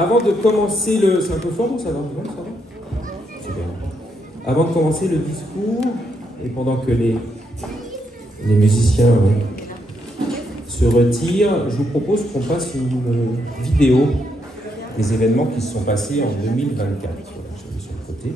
Avant de commencer le... C'est un peu fort ou ça va? Non, ça va? Super. Avant de commencer le discours, et pendant que les musiciens se retirent, je vous propose qu'on fasse une vidéo des événements qui se sont passés en 2024. Voilà, je vais sur le côté.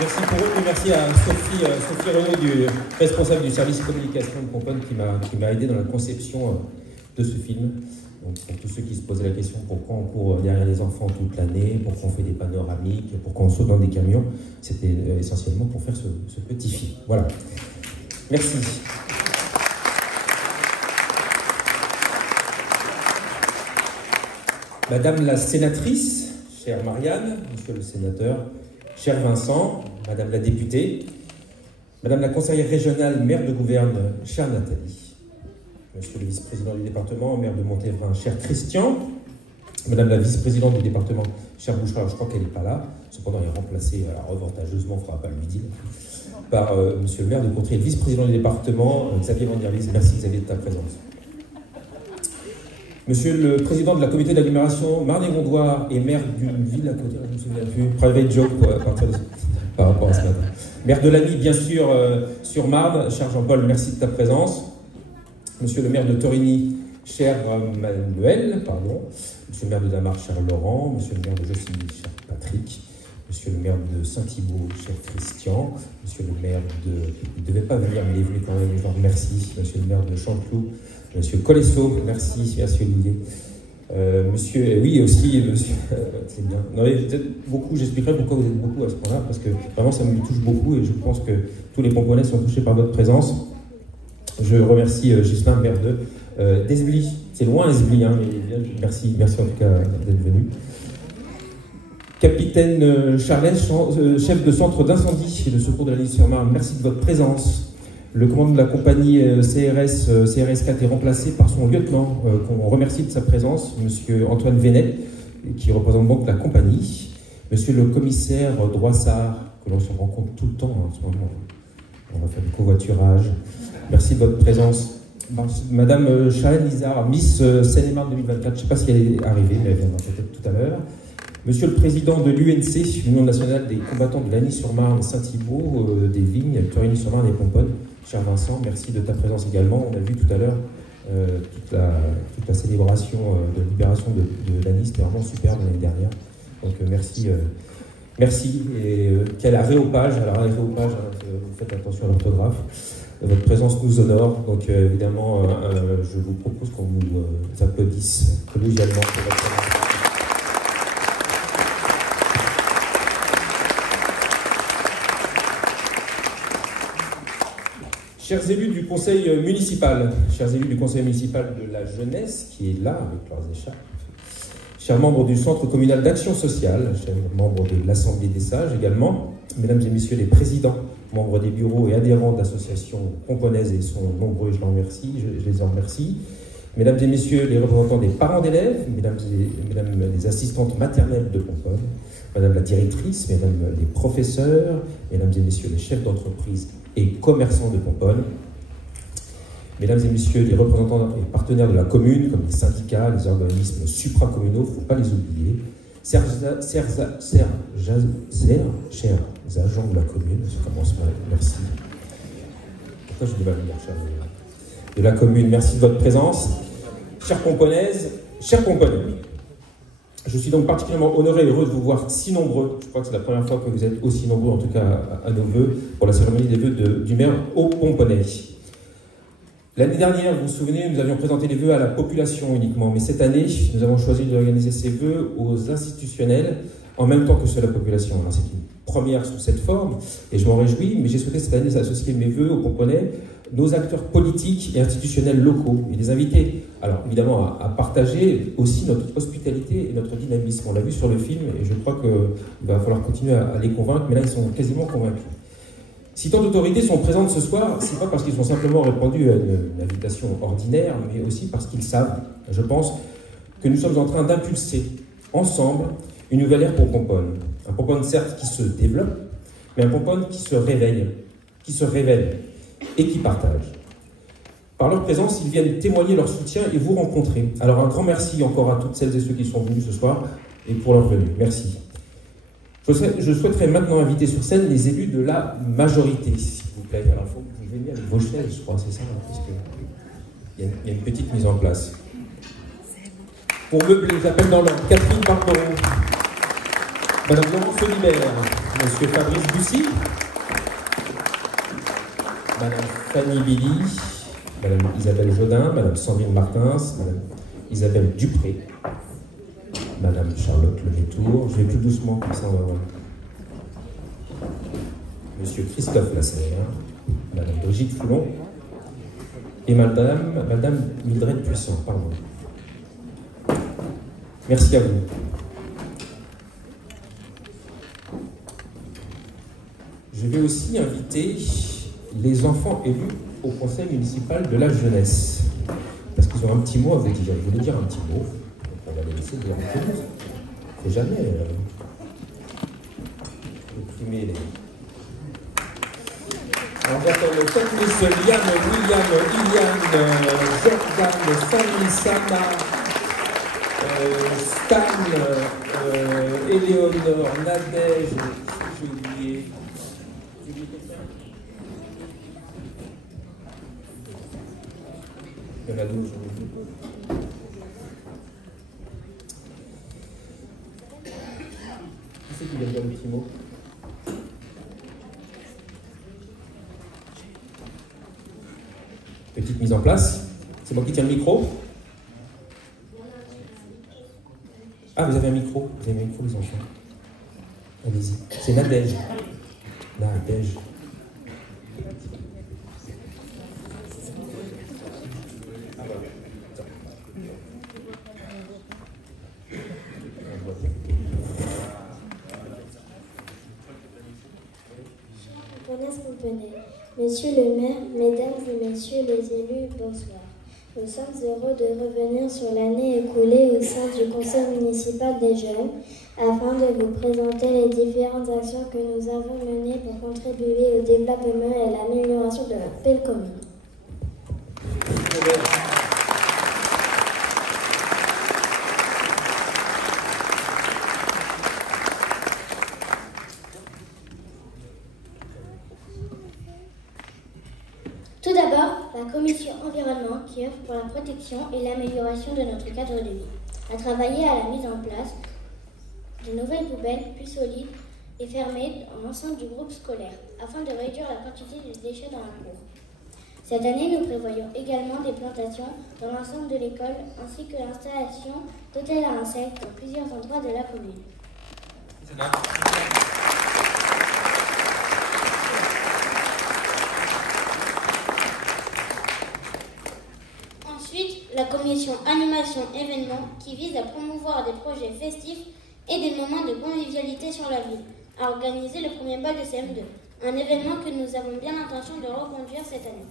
Merci pour eux et merci à Sophie Renaud, responsable du service communication de Pomponne, qui m'a aidé dans la conception de ce film. Donc, pour tous ceux qui se posaient la question pourquoi on court derrière les enfants toute l'année, pourquoi on fait des panoramiques, pourquoi on saute dans des camions, c'était essentiellement pour faire ce petit film. Voilà. Merci. Madame la sénatrice, chère Marianne, monsieur le sénateur, cher Vincent, madame la députée, madame la conseillère régionale, maire de Gouverne, chère Nathalie, monsieur le vice-président du département, maire de Montévrain, cher Christian, madame la vice-présidente du département, chère Bouchard, je crois qu'elle n'est pas là, cependant elle est remplacée, avantageusement, il ne faudra pas lui dire, par monsieur le maire de Courtrai, vice-président du département, Xavier Van der Wies. Merci Xavier de ta présence. Monsieur le président de la communauté d'agglomération Marne-et-Gondoire et maire d'une ville à côté, je ne me souviens plus, private joke par rapport à ce matin. Maire de Lagny, bien sûr, sur Marne, cher Jean-Paul, merci de ta présence. Monsieur le maire de Torigny, cher Manuel, pardon. Monsieur le maire de Damar, cher Laurent. Monsieur le maire de Jossigny, cher Patrick. Monsieur le maire de Saint-Thibault, cher Christian. Monsieur le maire de... Il ne devait pas venir, mais il est venu quand même, genre merci. Monsieur le maire de Chanteloup. Monsieur Colesso, merci, merci Olivier. Monsieur, oui aussi, monsieur, c'est bien. Non, peut-être beaucoup, j'expliquerai pourquoi vous êtes beaucoup à ce point-là, parce que vraiment ça me touche beaucoup et je pense que tous les Pomponnais sont touchés par votre présence. Je remercie Ghislain, maire d'Esbly. C'est loin Esbly, hein, mais merci en tout cas d'être venu. Capitaine Charlet, chef de centre d'incendie et de secours de la Lys-sur-Marne, merci de votre présence. Le commandant de la compagnie CRS4 est remplacé par son lieutenant, qu'on remercie de sa présence, monsieur Antoine Vénet, qui représente donc la compagnie. Monsieur le commissaire Droissard, que l'on se rencontre tout le temps en ce moment. On va faire du covoiturage. Merci de votre présence. Madame Shahen Lizard, Miss Seine-et-Marne 2024, je ne sais pas si elle est arrivée, mais elle viendra peut-être tout à l'heure. Monsieur le président de l'UNC, l'Union nationale des combattants de Lagny-sur-Marne, Saint-Thibault, des Vignes, Torigny-sur-Marne et Pomponne. Cher Vincent, merci de ta présence également. On a vu tout à l'heure toute la célébration de libération de Lagny, c'était vraiment superbe l'année dernière. Donc merci. Merci. Et quel aréopage. Alors aréopage, vous faites attention à l'orthographe. Votre présence nous honore. Donc évidemment, je vous propose qu'on vous applaudisse collégialement pour votre présence. Chers élus du conseil municipal de la jeunesse, qui est là avec leurs écharpes, chers membres du centre communal d'action sociale, chers membres de l'Assemblée des sages également, mesdames et messieurs les présidents, membres des bureaux et adhérents d'associations pomponaises, et ils sont nombreux, je les en remercie, mesdames et messieurs les représentants des parents d'élèves, mesdames les assistantes maternelles de Pomponne, madame la directrice, mesdames les professeurs, mesdames et messieurs les chefs d'entreprise et commerçants de Pomponne, mesdames et messieurs les représentants et partenaires de la commune, comme les syndicats, les organismes supracommunaux, il ne faut pas les oublier, chers agents de la commune, je commence mal, merci. Pourquoi je dis mal dire, chers de la commune, merci de votre présence. Chères Pomponnaises, chers Pomponnais, je suis donc particulièrement honoré et heureux de vous voir si nombreux. Je crois que c'est la première fois que vous êtes aussi nombreux, en tout cas à nos vœux, pour la cérémonie des vœux du maire au Pomponnais. L'année dernière, vous vous souvenez, nous avions présenté les vœux à la population uniquement, mais cette année, nous avons choisi d'organiser ces vœux aux institutionnels en même temps que ceux de la population. Alors, c'est une première sous cette forme, et je m'en réjouis, mais j'ai souhaité cette année associer mes vœux aux Pomponnais, nos acteurs politiques et institutionnels locaux, et les inviter, alors évidemment, à partager aussi notre hospitalité et notre dynamisme. On l'a vu sur le film, et je crois qu'il va falloir continuer à les convaincre, mais là, ils sont quasiment convaincus. Si tant d'autorités sont présentes ce soir, c'est pas parce qu'ils sont simplement répondus à une invitation ordinaire, mais aussi parce qu'ils savent, je pense, que nous sommes en train d'impulser, ensemble, une nouvelle ère pour Pomponne. Un Pomponne, certes, qui se développe, mais un Pomponne qui se réveille, et qui partage. Par leur présence, ils viennent témoigner leur soutien et vous rencontrer. Alors un grand merci encore à toutes celles et ceux qui sont venus ce soir et pour leur venue. Merci. Je souhaiterais maintenant inviter sur scène les élus de la majorité, s'il vous plaît. Alors il faut que vous veniez avec vos chaises, je crois, c'est ça, parce qu'il y a une petite mise en place. Pour meubler, j'appelle dans l'ordre Catherine Barberon, Madame Laurence Olivert, Monsieur Fabrice Bussy, Madame Fanny Billy, Madame Isabelle Jodin, Madame Sandrine Martins, Madame Isabelle Dupré, Madame Charlotte Lemetour. Je vais plus doucement, comme ça on va voir. Monsieur Christophe Lasserre, Madame Brigitte Foulon et Madame Mildred Puissant. Pardon. Merci à vous. Je vais aussi inviter les enfants élus au conseil municipal de la jeunesse. Parce qu'ils ont un petit mot à vous dire. Je voulais dire un petit mot. Donc on va les laisser dire un peu. C'est jamais opprimer les... On va attendre le temps de Liam, William, Iliane, Jordan, Samy, Sama, Stan, Éléonore, Nadège, j'ai oublié. J'ai oublié quelqu'un? Il y en a d'autres, j'en ai oublié. Qui c'est qui vient dire le petit mot? Petite mise en place. C'est moi qui tiens le micro. Ah, vous avez un micro. Vous avez un micro, les enfants. Allez-y. C'est Nadège. Nadège. Monsieur le maire, mesdames et messieurs les élus, bonsoir. Nous sommes heureux de revenir sur l'année écoulée au sein du conseil municipal des jeunes afin de vous présenter les différentes actions que nous avons menées pour contribuer au développement et à l'amélioration de notre belle commune. Tout d'abord, la commission environnement qui œuvre pour la protection et l'amélioration de notre cadre de vie a travaillé à la mise en place de nouvelles poubelles plus solides et fermées dans l'enceinte du groupe scolaire afin de réduire la quantité de déchets dans la cour. Cette année, nous prévoyons également des plantations dans l'ensemble de l'école ainsi que l'installation d'hôtels à insectes dans plusieurs endroits de la commune. Ensuite, la commission animation événements qui vise à promouvoir des projets festifs et des moments de convivialité sur la ville, a organisé le premier bal de CM2, un événement que nous avons bien l'intention de reconduire cette année.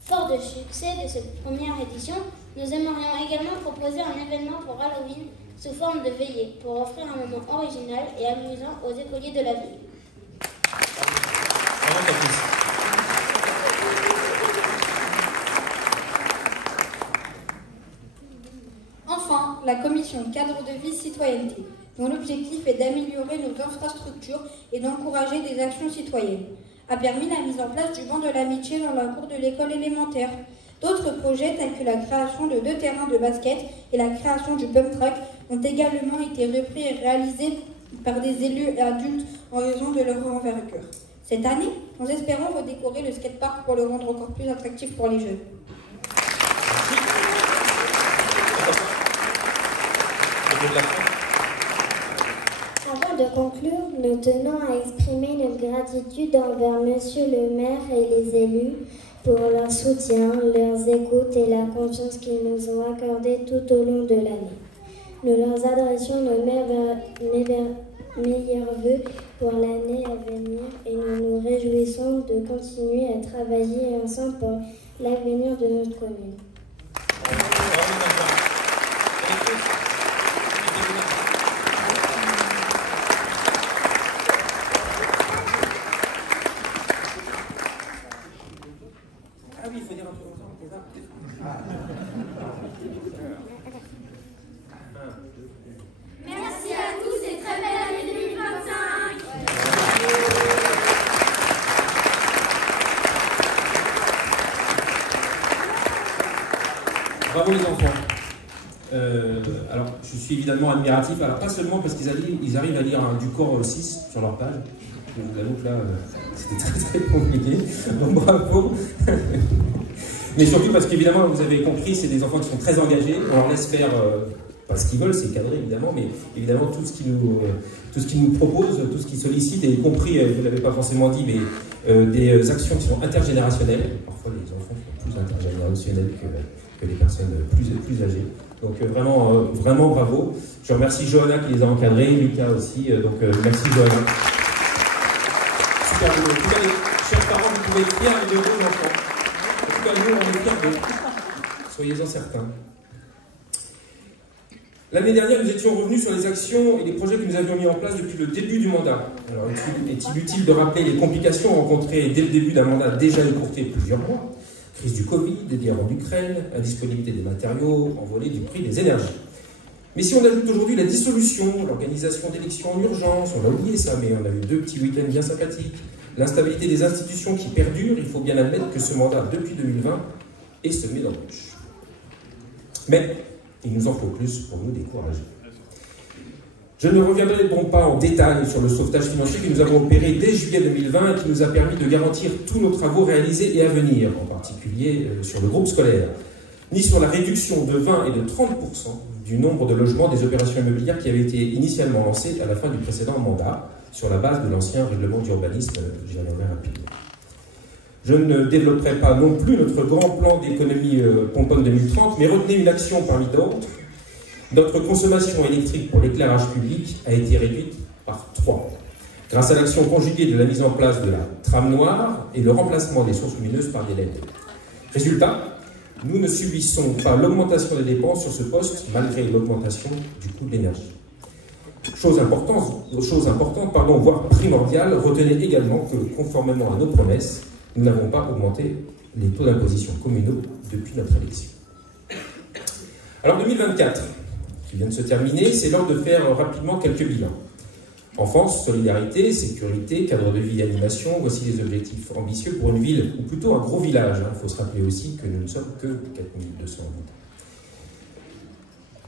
Fort de succès de cette première édition, nous aimerions également proposer un événement pour Halloween sous forme de veillée pour offrir un moment original et amusant aux écoliers de la ville. Enfin, la commission cadre de vie citoyenneté, dont l'objectif est d'améliorer nos infrastructures et d'encourager des actions citoyennes, a permis la mise en place du banc de l'amitié dans la cour de l'école élémentaire. D'autres projets tels que la création de 2 terrains de basket et la création du pump track ont également été repris et réalisés par des élus et adultes en raison de leur envergure. Cette année, nous espérons redécorer le skatepark pour le rendre encore plus attractif pour les jeunes. Avant de conclure, nous tenons à exprimer notre gratitude envers Monsieur le maire et les élus pour leur soutien, leurs écoutes et la confiance qu'ils nous ont accordée tout au long de l'année. Nous leur adressions nos meilleurs vœux pour l'année à venir et nous nous réjouissons de continuer à travailler ensemble pour l'avenir de notre commune. Ah oui, il faut dire un peu longtemps, c'est ça? Merci à tous et très belle année 2025. Bravo les enfants. Alors, je suis évidemment admiratif, alors pas seulement parce qu'ils arrivent à lire du corps 6 sur leur page. Je vous avoue que là, c'était très très compliqué. Donc bravo. Mais surtout parce qu'évidemment, vous avez compris, c'est des enfants qui sont très engagés, on leur laisse faire pas ce qu'ils veulent, c'est cadré évidemment, mais évidemment tout ce qu'ils nous proposent, tout ce qu'ils sollicitent, et y compris, vous ne l'avez pas forcément dit, mais des actions qui sont intergénérationnelles. Parfois les enfants sont plus intergénérationnels que les personnes plus âgées. Donc vraiment bravo. Je remercie Johanna qui les a encadrés, Lucas aussi, donc merci Johanna. Super, en tout cas, les chers parents, vous pouvez être fiers de vos enfants. En tout cas, nous, on est fiers d'eux. Soyez-en certains. L'année dernière, nous étions revenus sur les actions et les projets que nous avions mis en place depuis le début du mandat. Alors, est-il utile de rappeler les complications rencontrées dès le début d'un mandat déjà écourté plusieurs mois? Crise du Covid, des guerres en Ukraine, indisponibilité des matériaux, envolée du prix des énergies. Mais si on ajoute aujourd'hui la dissolution, l'organisation d'élections en urgence, on a oublié ça, mais on a eu 2 petits week-ends bien sympathiques, l'instabilité des institutions qui perdure, il faut bien admettre que ce mandat, depuis 2020, est semé d'embûches. Mais il nous en faut plus pour nous décourager. Je ne reviendrai donc pas en détail sur le sauvetage financier que nous avons opéré dès juillet 2020 et qui nous a permis de garantir tous nos travaux réalisés et à venir, en particulier sur le groupe scolaire, ni sur la réduction de 20 et de 30% du nombre de logements des opérations immobilières qui avaient été initialement lancées à la fin du précédent mandat, sur la base de l'ancien règlement d'urbanisme, j'y reviendrai rapidement. Je ne développerai pas non plus notre grand plan d'économie Pomponne 2030, mais retenez une action parmi d'autres. Notre consommation électrique pour l'éclairage public a été réduite par 3, grâce à l'action conjuguée de la mise en place de la trame noire et le remplacement des sources lumineuses par des LED. Résultat, nous ne subissons pas l'augmentation des dépenses sur ce poste, malgré l'augmentation du coût de l'énergie. Chose importante, voire primordiale, retenez également que, conformément à nos promesses, nous n'avons pas augmenté les taux d'imposition communaux depuis notre élection. Alors 2024, qui vient de se terminer, c'est l'heure de faire rapidement quelques bilans. Enfance, solidarité, sécurité, cadre de vie et animation, voici les objectifs ambitieux pour une ville, ou plutôt un gros village. Il faut se rappeler aussi que nous ne sommes que 4200 habitants.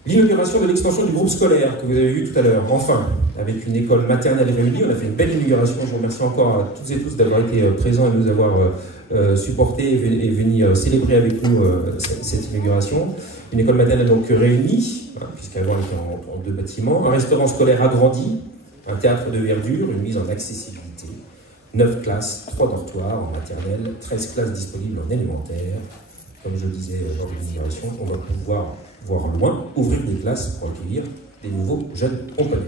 L'inauguration de l'extension du groupe scolaire que vous avez vu tout à l'heure, enfin, avec une école maternelle réunie, on a fait une belle inauguration. Je vous remercie encore à toutes et tous d'avoir été présents et de nous avoir supportés et venus célébrer avec nous cette inauguration. Une école maternelle donc réunie, puisqu'avant elle était en 2 bâtiments, un restaurant scolaire agrandi, un théâtre de verdure, une mise en accessibilité, 9 classes, 3 dortoirs en maternelle, 13 classes disponibles en élémentaire. Comme je le disais lors de l'inauguration, on va pouvoir voir loin, ouvrir des classes pour accueillir des nouveaux jeunes compagnies.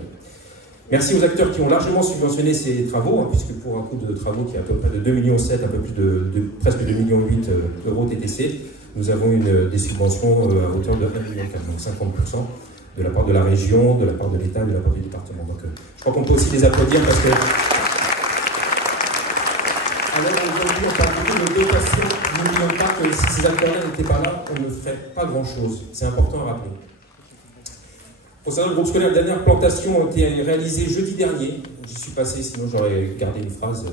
Merci aux acteurs qui ont largement subventionné ces travaux, puisque pour un coût de travaux qui est à peu près de 2,7 millions, un peu plus de presque 2,8 millions d'euros TTC, nous avons des subventions à hauteur de 1,4 million, donc 50% de la part de la région, de la part de l'État, de la part du département. Donc je crois qu'on peut aussi les applaudir parce que alors aujourd'hui on parle beaucoup de dotation, n'oublions pas que si ces acteurs-là n'étaient pas là, on ne ferait pas grand-chose. C'est important à rappeler. Concernant le groupe scolaire, la dernière plantation a été réalisée jeudi dernier. J'y suis passé, sinon j'aurais gardé une phrase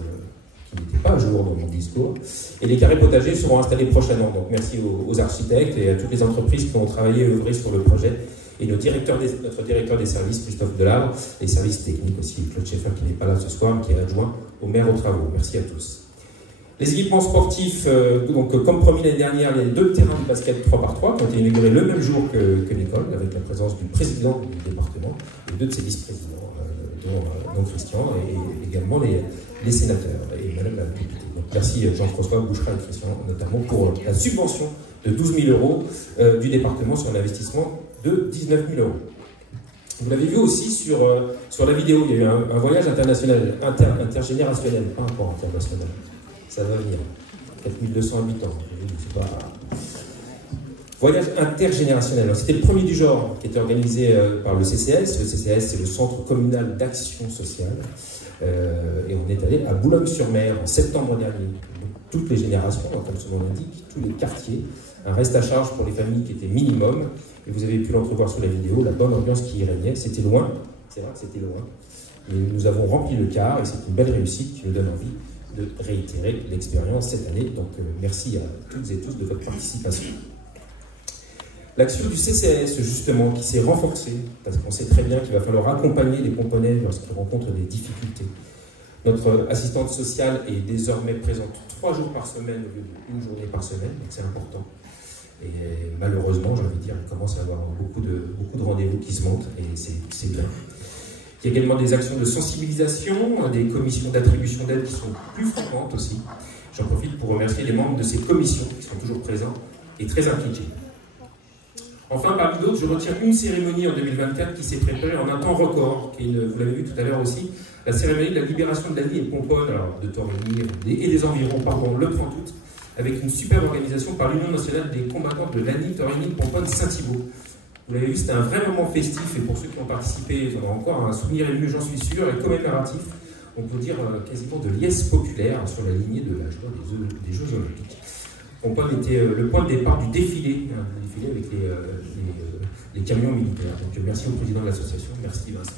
qui n'était pas à jour dans mon discours. Et les carrés potagers seront installés prochainement. Donc merci aux architectes et à toutes les entreprises qui ont travaillé et œuvré sur le projet. Et notre directeur des services, Christophe Delabre, les services techniques aussi, Claude Schaeffer qui n'est pas là ce soir, mais qui est adjoint au maire aux travaux. Merci à tous. Les équipements sportifs, donc comme promis l'année dernière, les 2 terrains de basket 3x3 qui ont été inaugurés le même jour que l'école, avec la présence du président du département et 2 de ses vice-présidents, dont Christian, et également les sénateurs et Madame la députée. Donc merci Jean-François Bouchera et Christian, notamment pour la subvention de 12 000 euros du département sur un investissement de 19 000 euros. Vous l'avez vu aussi sur la vidéo, il y a eu un voyage international, intergénérationnel, pas encore international. Ça va venir. 4200 habitants. C'est pas... Voyage intergénérationnel. C'était le premier du genre qui était organisé par le CCS. Le CCS, c'est le Centre communal d'action sociale. Et on est allé à Boulogne-sur-Mer en septembre dernier. Donc, toutes les générations, comme son nom l'indique, tous les quartiers. Un reste à charge pour les familles qui était minimum. Et vous avez pu l'entrevoir sur la vidéo, la bonne ambiance qui y régnait. C'était loin. C'est vrai que c'était loin. Mais nous avons rempli le quart et c'est une belle réussite qui nous donne envie de réitérer l'expérience cette année. Donc merci à toutes et tous de votre participation. L'action du CCS, justement, qui s'est renforcée, parce qu'on sait très bien qu'il va falloir accompagner les Pomponais lorsqu'ils rencontrent des difficultés. Notre assistante sociale est désormais présente 3 jours par semaine au lieu d'1 journée par semaine, donc c'est important. Et malheureusement, j'ai envie de dire, il commence à y avoir beaucoup de rendez-vous qui se montent, et c'est bien. Il y a également des actions de sensibilisation, des commissions d'attribution d'aide qui sont plus fréquentes aussi. J'en profite pour remercier les membres de ces commissions qui sont toujours présents et très impliqués. Enfin, parmi d'autres, je retiens une cérémonie en 2024 qui s'est préparée en un temps record, qui est, vous l'avez vu tout à l'heure aussi, la cérémonie de la libération de Lagny et Pomponne, alors de Torigny et des environs, pardon, le 30 août, avec une superbe organisation par l'Union nationale des combattants de Lagny, Torigny, Pomponne, Saint-Thibault. Vous l'avez vu, c'était un vrai moment festif, et pour ceux qui ont participé, ils en ont encore un souvenir ému, j'en suis sûr, et commémoratif, on peut dire quasiment de liesse populaire sur la lignée de la joie des Jeux Olympiques. Pomponne était le point de départ du défilé avec les camions militaires. Donc merci au président de l'association, merci Vincent.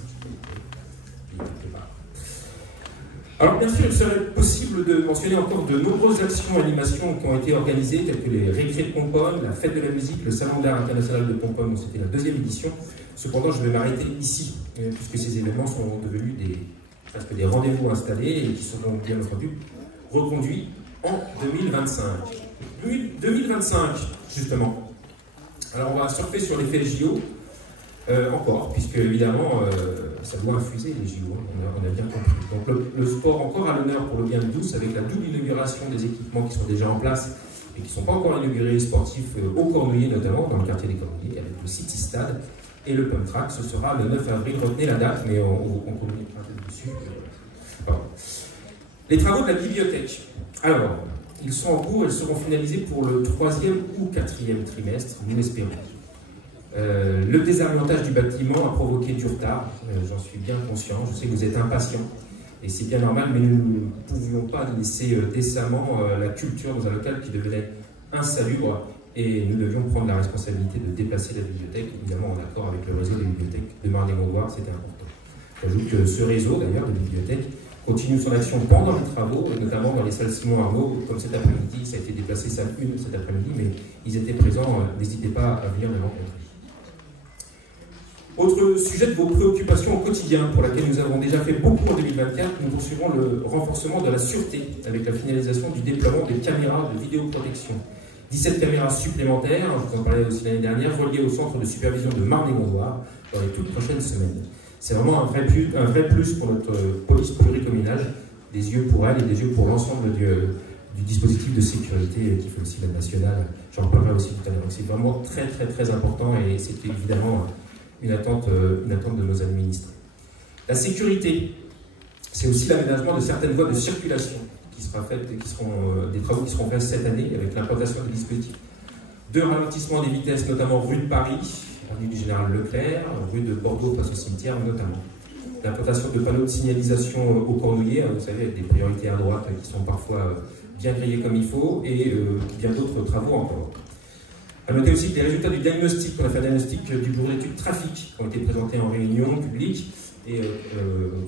Alors bien sûr, il serait possible de mentionner encore de nombreuses actions et animations qui ont été organisées, telles que les récrés de Pomponne, la fête de la musique, le salon d'art international de Pomponne, dont c'était la 2e édition. Cependant, je vais m'arrêter ici, puisque ces événements sont devenus presque des rendez-vous installés et qui seront bien entendu reconduits en 2025. 2025, justement. Alors on va surfer sur l'effet JO, encore, puisque évidemment, ça doit infuser les JO, on a bien compris. Donc le sport encore à l'honneur pour le bien de tous, avec la double inauguration des équipements qui sont déjà en place et qui ne sont pas encore inaugurés, sportifs au Cornouillé notamment, dans le quartier des Cornouillés, avec le City Stade et le Pump Track. Ce sera le 9 avril, retenez la date, mais on communiquera dessus. Pardon. Les travaux de la bibliothèque. Alors, ils sont en cours, ils seront finalisés pour le 3e ou 4e trimestre, nous l'espérons. Le désamiantage du bâtiment a provoqué du retard, j'en suis bien conscient, je sais que vous êtes impatients, et c'est bien normal, mais nous ne pouvions pas laisser décemment la culture dans un local qui devenait insalubre, et nous devions prendre la responsabilité de déplacer la bibliothèque, évidemment en accord avec le réseau des bibliothèques de Marne-et-Gondoire, c'était important. J'ajoute que ce réseau, d'ailleurs, de bibliothèques, continue son action pendant les travaux, et notamment dans les salles Simon Arnaud, comme cet après-midi, ça a été déplacé salle 1 cet après-midi, mais ils étaient présents, n'hésitez pas à venir les rencontrer. Autre sujet de vos préoccupations au quotidien, pour laquelle nous avons déjà fait beaucoup en 2024, nous poursuivrons le renforcement de la sûreté, avec la finalisation du déploiement des caméras de vidéoprotection. 17 caméras supplémentaires, je vous en parlais aussi l'année dernière, reliées au centre de supervision de Marne-et-Gondoire dans les toutes prochaines semaines. C'est vraiment un vrai plus pour notre police pluricommunale, des yeux pour elle et des yeux pour l'ensemble du dispositif de sécurité qui fait aussi la nationale. J'en reparlerai aussi tout à l'heure. C'est vraiment très important et c'est évidemment une attente de nos administrés. La sécurité, c'est aussi l'aménagement de certaines voies de circulation qui sera faite et qui seront des travaux qui seront faits cette année avec l'implantation des dispositifs de ralentissement des vitesses, notamment rue de Paris, avenue du Général Leclerc, rue de Bordeaux face au cimetière notamment. L'implantation de panneaux de signalisation au Cornouillé, vous savez, avec des priorités à droite qui sont parfois bien grillées comme il faut, et bien d'autres travaux encore. À noter aussi que les résultats du diagnostic, qu'on a fait un diagnostic du bureau d'études trafic, ont été présentés en réunion publique, et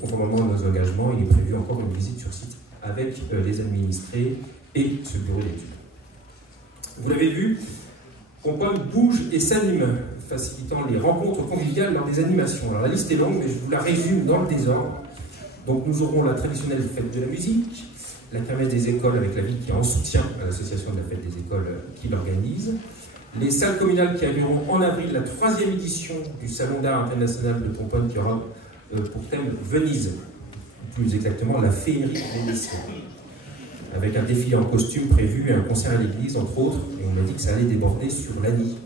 conformément à nos engagements, il est prévu encore une visite sur site avec les administrés et ce bureau d'études. Vous l'avez vu, Pomponne bouge et s'anime, facilitant les rencontres conviviales lors des animations. Alors la liste est longue, mais je vous la résume dans le désordre. Donc nous aurons la traditionnelle fête de la musique, la kermesse des écoles avec la ville qui est en soutien à l'association de la fête des écoles qui l'organise, les salles communales qui accueilleront en avril la 3e édition du Salon d'art international de Pomponne qui aura pour thème Venise, plus exactement la féerie vénitienne, avec un défilé en costume prévu et un concert à l'église, entre autres, et on m'a dit que ça allait déborder sur l'Annie.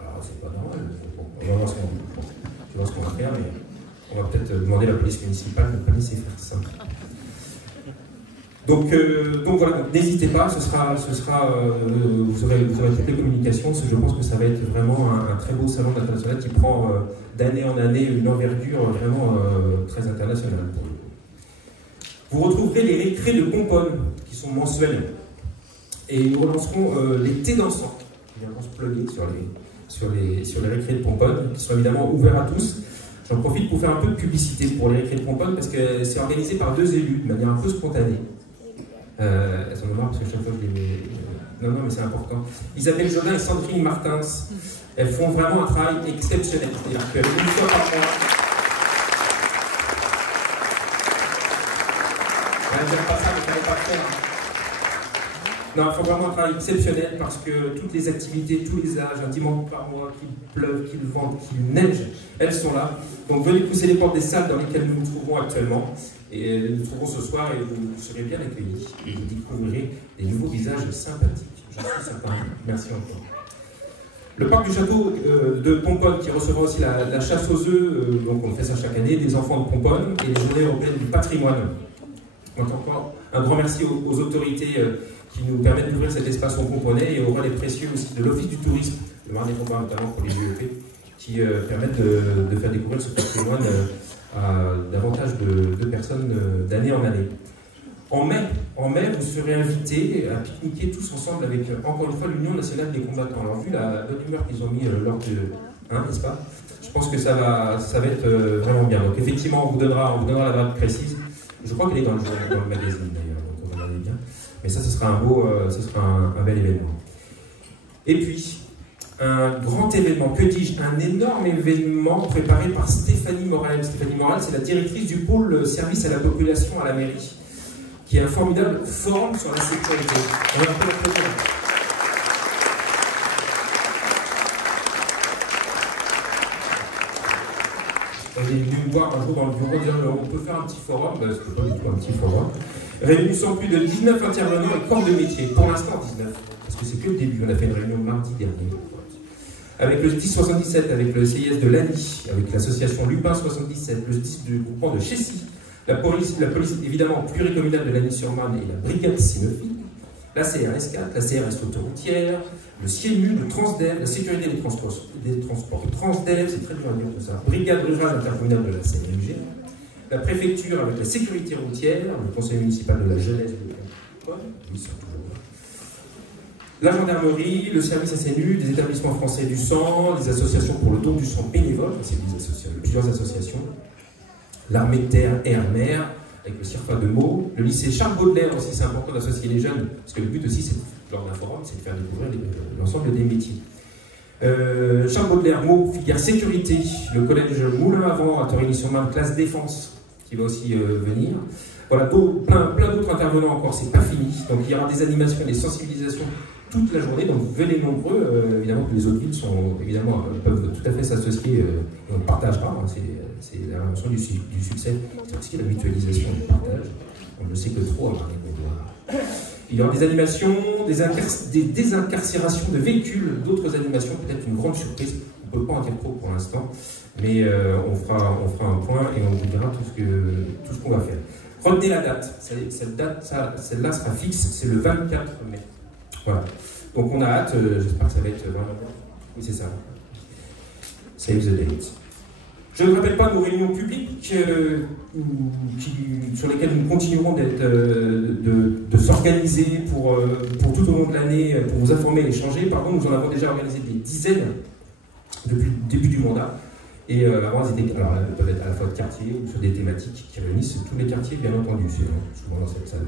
Alors, c'est pas normal, on va voir ce qu'on va faire, mais on va peut-être demander à la police municipale de ne pas laisser faire ça. Donc voilà, n'hésitez pas, vous aurez toutes les communications, je pense que ça va être vraiment un très beau salon international qui prend d'année en année une envergure vraiment très internationale. Vous retrouverez les récrés de Pomponne, qui sont mensuels. Et nous relancerons les thés dansants, qui viendront se plugger sur les récrés de Pomponne, qui sont évidemment ouverts à tous. J'en profite pour faire un peu de publicité pour les récrés de Pomponne, parce que c'est organisé par 2 élus, de manière un peu spontanée. Elles sont marre parce que chaque fois je les mets... Non, mais c'est important. Isabelle Jodin et Sandrine Martins, elles font vraiment un travail exceptionnel. C'est-à-dire qu'une fois par mois... j'aime pas ça, mais ça ne pas faire. Non, il faut vraiment un travail exceptionnel parce que toutes les activités, tous les âges, un dimanche par mois, qu'il pleuve, qu'il vente, qu'il neige, elles sont là. Donc venez pousser les portes des salles dans lesquelles nous nous trouvons actuellement. Et nous nous trouvons ce soir et vous serez bien accueillis. Et vous découvrirez des nouveaux visages sympathiques. J'en suis certain. Merci encore. Le parc du château de Pomponne qui recevra aussi la chasse aux œufs, donc on fait ça chaque année, des enfants de Pomponne et les journées européennes du patrimoine. Donc encore un grand merci aux autorités qui nous permettent d'ouvrir cet espace au Pomponais et aux relais précieux aussi de l'Office du tourisme, le Marne des Pomponnes notamment pour les UEP, qui permettent de faire découvrir ce patrimoine à davantage de personnes d'année en année. En mai, vous serez invités à pique-niquer tous ensemble avec, encore une fois, l'Union nationale des combattants. Alors, vu la bonne humeur qu'ils ont mis lors de... n'est-ce pas? Je pense que ça va être vraiment bien. Donc, effectivement, on vous donnera la date précise. Je crois qu'elle est dans le magazine, d'ailleurs, donc on va regarder bien. Mais ça, ce sera un bel événement. Et puis, un grand événement, que dis-je, un énorme événement préparé par Stéphanie Morel. Stéphanie Morel, c'est la directrice du pôle service à la population à la mairie, qui est un formidable forum sur la sécurité. On va faire la photo. Elle est venue me voir un jour dans le bureau dire on peut faire un petit forum, c'était pas du tout un petit forum. Réuni sans plus de 19 intervenants et corps de métier, pour l'instant 19, parce que c'est que le début, on a fait une réunion mardi dernier. Avec le 1077, avec le CIS de Lagny, avec l'association Lupin 77, le 10 du groupement de Chessy, la police évidemment pluricommunale de Lagny-sur-Marne et la brigade cynophile, la CRS 4, la CRS autoroutière, le CIEMU, le Transdev, la sécurité des transports Transdev, c'est très dur à dire tout ça, brigade rurale intercommunale de la CNMG, la préfecture avec la sécurité routière, le conseil municipal de la jeunesse de la gendarmerie, le service SNU, des établissements français du sang, les associations pour le don du sang bénévole, c'est plusieurs associations, l'armée de terre et air-mer, avec le CIRFA de Meaux, le lycée Charles Baudelaire aussi, c'est important d'associer les jeunes, parce que le but aussi, lors d'un forum, c'est de faire découvrir l'ensemble des métiers. Charles Baudelaire, Meaux, filière sécurité, le collège Moulin-Avant à Torigny-sur-Marne, classe défense, qui va aussi venir. Voilà, plein d'autres intervenants encore, c'est pas fini. Donc il y aura des animations, des sensibilisations toute la journée, donc venez nombreux. Évidemment que les autres villes peuvent tout à fait s'associer, et on partagera, hein, c'est la mention du succès, c'est aussi la mutualisation du partage. On ne sait que trop à Marne-et-Gondoire. Il y aura des animations, des désincarcérations de véhicules, d'autres animations, peut-être une grande surprise. On ne peut pas en dire trop pour l'instant, mais on fera un point et on vous dira tout ce qu'on va faire. Retenez la date, celle-là sera fixe, c'est le 24 mai. Voilà. Donc on a hâte, j'espère que ça va être vraiment... Oui, c'est ça. Save the date. Je ne rappelle pas nos réunions publiques sur lesquelles nous continuerons de s'organiser pour tout au long de l'année, pour vous informer et échanger. Pardon, nous en avons déjà organisé des dizaines depuis le début du mandat. Et avant, elles étaient peut-être à la fois de quartier ou sur des thématiques qui réunissent tous les quartiers, bien entendu, c'est souvent dans cette salle.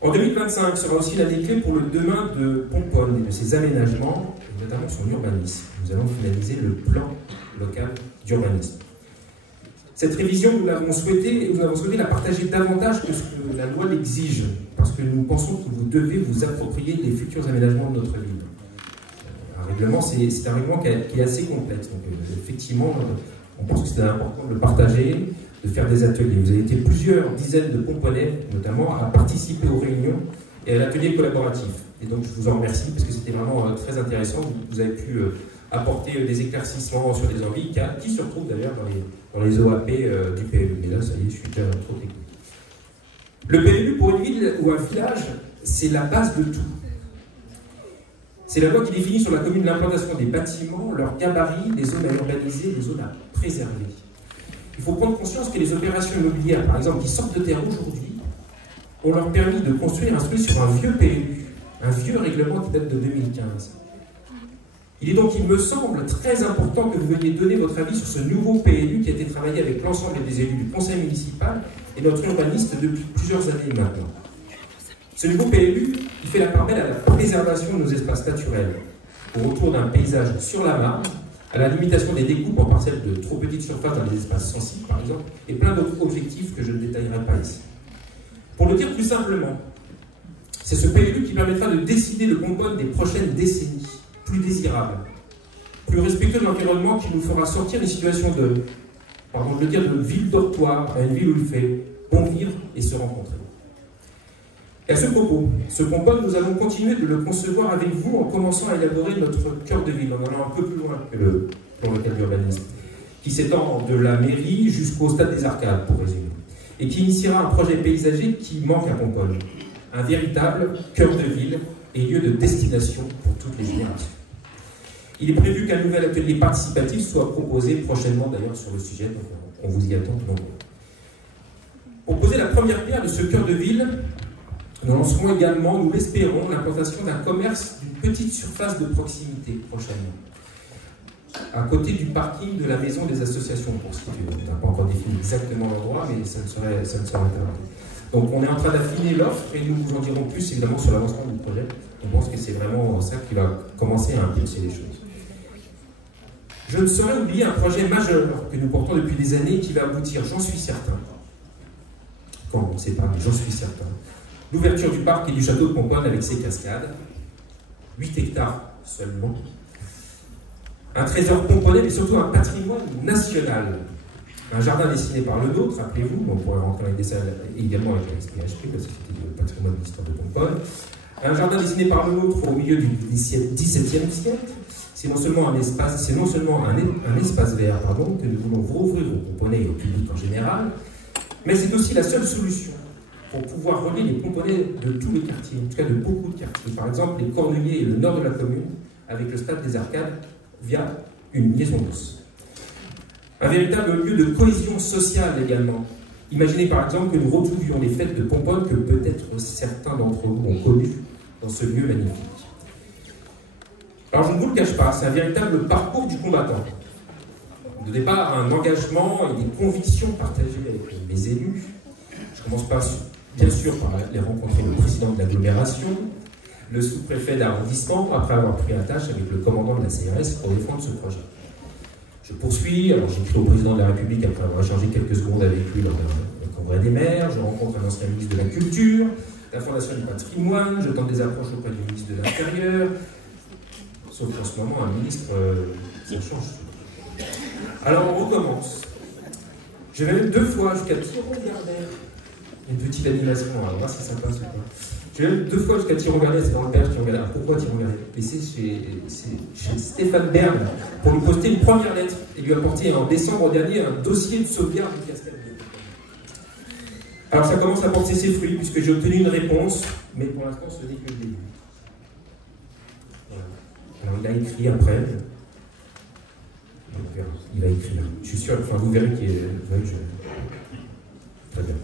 En 2025 sera aussi l'année clé pour le demain de Pomponne et de ses aménagements, notamment son urbanisme. Nous allons finaliser le plan local d'urbanisme. Cette révision, nous avons souhaité la partager davantage que ce que la loi l'exige, parce que nous pensons que vous devez vous approprier les futurs aménagements de notre ville. Un règlement, c'est un règlement qui est assez complexe. Donc, effectivement, on pense que c'est important de le partager, de faire des ateliers. Vous avez été plusieurs dizaines de Pomponnais, notamment, à participer aux réunions et à l'atelier collaboratif. Et donc, je vous en remercie parce que c'était vraiment très intéressant. Vous avez pu apporter des éclaircissements sur des envies qui se retrouvent d'ailleurs dans les OAP du PLU. Mais là, ça y est, je suis déjà trop technique. Le PLU, pour une ville ou un village, c'est la base de tout. C'est la loi qui définit sur la commune l'implantation des bâtiments, leurs gabarits, les zones à urbaniser, les zones à préserver. Il faut prendre conscience que les opérations immobilières, par exemple, qui sortent de terre aujourd'hui, ont leur permis de construire un truc sur un vieux PLU, un vieux règlement qui date de 2015. Il est donc, il me semble, très important que vous veniez donner votre avis sur ce nouveau PLU qui a été travaillé avec l'ensemble des élus du conseil municipal et notre urbaniste depuis plusieurs années maintenant. Ce nouveau PLU, il fait la part belle à la préservation de nos espaces naturels, au retour d'un paysage sur la Marne, à la limitation des découpes en parcelles de trop petites surfaces dans les espaces sensibles, par exemple, et plein d'autres objectifs que je ne détaillerai pas ici. Pour le dire plus simplement, c'est ce PLU qui permettra de décider le Pomponne des prochaines décennies, plus désirable, plus respectueux de l'environnement, qui nous fera sortir des situations de ville dortoir à une ville où il fait bon vivre et se rencontrer. Et à ce propos, ce Pomponne, nous allons continuer de le concevoir avec vous en commençant à élaborer notre cœur de ville, en allant un peu plus loin que le plan local d'urbanisme, qui s'étend de la mairie jusqu'au stade des Arcades, pour résumer, et qui initiera un projet paysager qui manque à Pomponne, un véritable cœur de ville et lieu de destination pour toutes les générations. Il est prévu qu'un nouvel atelier participatif soit proposé prochainement d'ailleurs sur le sujet, donc on vous y attend nombreux. Pour poser la première pierre de ce cœur de ville, nous lancerons également, nous l'espérons, l'implantation d'un commerce d'une petite surface de proximité prochainement, à côté du parking de la maison des associations, pour situer. On n'a pas encore défini exactement l'endroit, mais ça ne serait intéressant. Donc on est en train d'affiner l'offre et nous vous en dirons plus évidemment sur l'avancement du projet. On pense que c'est vraiment ça qui va commencer à impulser les choses. Je ne saurais oublier un projet majeur que nous portons depuis des années et qui va aboutir, j'en suis certain. Quand on ne sait pas, mais j'en suis certain. L'ouverture du parc et du château de Pomponne avec ses cascades. 8 hectares seulement. Un trésor pomponnais, mais surtout un patrimoine national. Un jardin dessiné par le nôtre, rappelez-vous, on pourrait rentrer avec des salles également avec la SPHP, parce que c'était le patrimoine de l'histoire de Pomponne. Un jardin dessiné par le nôtre au milieu du XVIIe siècle. C'est non seulement un espace vert que nous voulons rouvrir aux Pomponnais et au public en général, mais c'est aussi la seule solution pour pouvoir relier les Pomponnais de tous les quartiers, en tout cas de beaucoup de quartiers. Par exemple, les Corneliers et le nord de la commune, avec le stade des Arcades, via une liaison douce. Un véritable lieu de cohésion sociale également. Imaginez par exemple que nous retrouvions les fêtes de Pomponne que peut-être certains d'entre vous ont connues dans ce lieu magnifique. Alors je ne vous le cache pas, c'est un véritable parcours du combattant. De départ, un engagement et des convictions partagées avec les élus. Je commence bien sûr par les rencontrer le président de l'agglomération, le sous-préfet d'arrondissement, après avoir pris la tâche avec le commandant de la CRS pour défendre ce projet. Je poursuis, alors j'écris au président de la République après avoir échangé quelques secondes avec lui lors d'un congrès des maires, je rencontre un ancien ministre de la Culture, la Fondation du patrimoine, je tente des approches auprès du ministre de l'Intérieur, sauf qu'en ce moment, un ministre, ça change. Alors on recommence. Je vais même 2 fois jusqu'à Thiron-Gardère. Une petite animation, alors voir si c'est sympa ce point. Je vais même 2 fois jusqu'à Thiron-Gardère, c'est dans le Perche, Thiron-Gardère. Pourquoi Thiron-Gardère? Et c'est chez Stéphane Bern, pour lui poster une première lettre et lui apporter en décembre dernier un dossier de sauvegarde du cascade. Alors ça commence à porter ses fruits, puisque j'ai obtenu une réponse, mais pour l'instant ce n'est que le début. Voilà. Alors il a écrit après. Il va écrire. Je suis sûr, enfin vous verrez qu'il est. Très bien.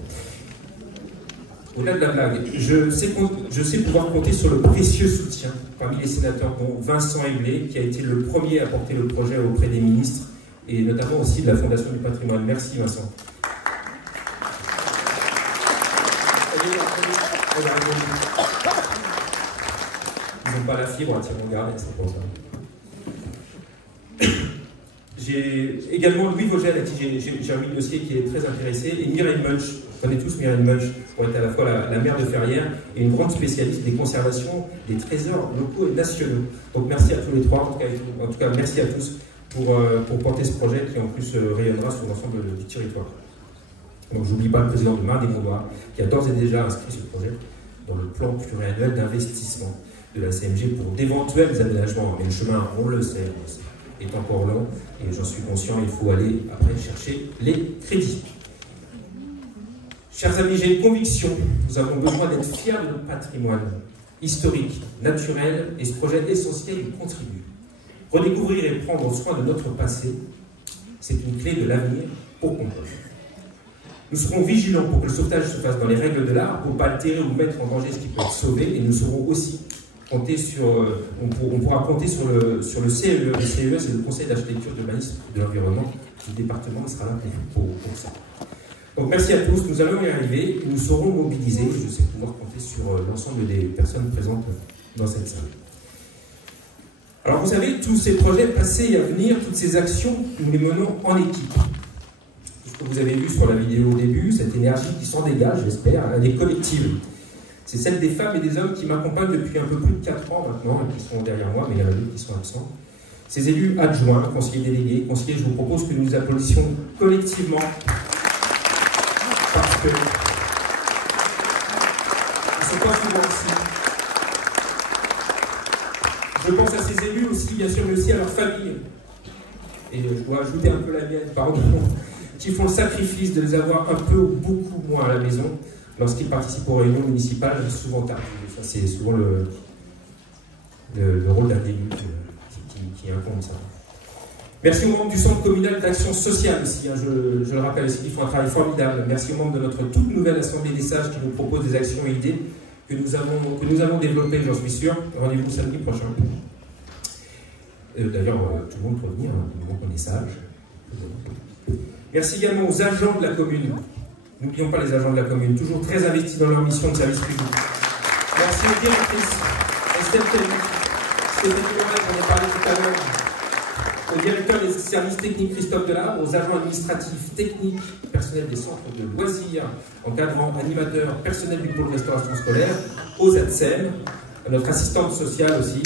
Au-delà de la blague, je sais pouvoir compter sur le précieux soutien parmi les sénateurs, dont Vincent Eblé, qui a été le premier à porter le projet auprès des ministres, et notamment aussi de la Fondation du patrimoine. Merci Vincent. Ils n'ont pas la fibre à Thiron-Gardère, c'est pour ça. J'ai également Louis Vogel, à qui j'ai remis le dossier, qui est très intéressé, et Mireille Munch. Vous connaissez tous Mireille Munch, pour être à la fois la maire de Ferrières et une grande spécialiste des conservations des trésors locaux et nationaux. Donc merci à tous les trois, en tout cas merci à tous pour porter ce projet qui en plus rayonnera sur l'ensemble du territoire. Donc j'oublie pas le président de Marne-et-Gondoire, qui a d'ores et déjà inscrit ce projet dans le plan pluriannuel d'investissement de la CMG pour d'éventuels aménagements. Mais le chemin, on le sait, est encore long, et j'en suis conscient, il faut aller après chercher les crédits. Chers amis, j'ai une conviction, nous avons besoin d'être fiers de notre patrimoine historique, naturel, et ce projet essentiel y contribue. Redécouvrir et prendre soin de notre passé, c'est une clé de l'avenir pour Pomponne. Nous serons vigilants pour que le sauvetage se fasse dans les règles de l'art, pour ne pas altérer ou mettre en danger ce qui peut être sauvé, et nous serons aussi compter sur, on pourra compter sur le CEE. Le CEE, c'est le Conseil d'architecture, d'urbanisme et de l'environnement du département, il sera là pour ça. Donc merci à tous, nous allons y arriver, et nous saurons mobiliser, je sais pouvoir compter sur l'ensemble des personnes présentes dans cette salle. Alors vous savez, tous ces projets passés et à venir, toutes ces actions, nous les menons en équipe. ce que vous avez vu sur la vidéo au début, cette énergie qui s'en dégage, j'espère, elle est collective. C'est celle des femmes et des hommes qui m'accompagnent depuis un peu plus de 4 ans maintenant, et qui sont derrière moi, mais il y en a d'autres qui sont absents. Ces élus adjoints, conseillers délégués, conseillers, je vous propose que nous nous applaudissions collectivement, parce que c'est pas souvent aussi. Je pense à ces élus aussi, bien sûr, mais aussi à leurs familles. Et je dois ajouter un peu la mienne, pardon, qui font le sacrifice de les avoir un peu ou beaucoup moins à la maison lorsqu'ils participent aux réunions municipales, souvent tardives. Ça, c'est souvent le rôle d'un élu qui incombe ça. Merci aux membres du Centre communal d'action sociale aussi, hein, je le rappelle aussi, ils font un travail formidable. Merci aux membres de notre toute nouvelle Assemblée des sages qui nous proposent des actions et idées que nous avons développées, j'en suis sûr. Rendez-vous samedi prochain. D'ailleurs, tout le monde peut venir, hein, du moment qu'on est sage. Merci également aux agents de la commune. N'oublions pas les agents de la commune, toujours très investis dans leur mission de service public. Merci aux directrices, Estelle Kelly, Stéphanie Moret, j'en ai parlé tout à l'heure, au directeur des services techniques Christophe Delabre, aux agents administratifs, techniques, personnel des centres de loisirs, encadrants, animateurs, personnel du pôle restauration scolaire, aux ADSEM, à notre assistante sociale aussi,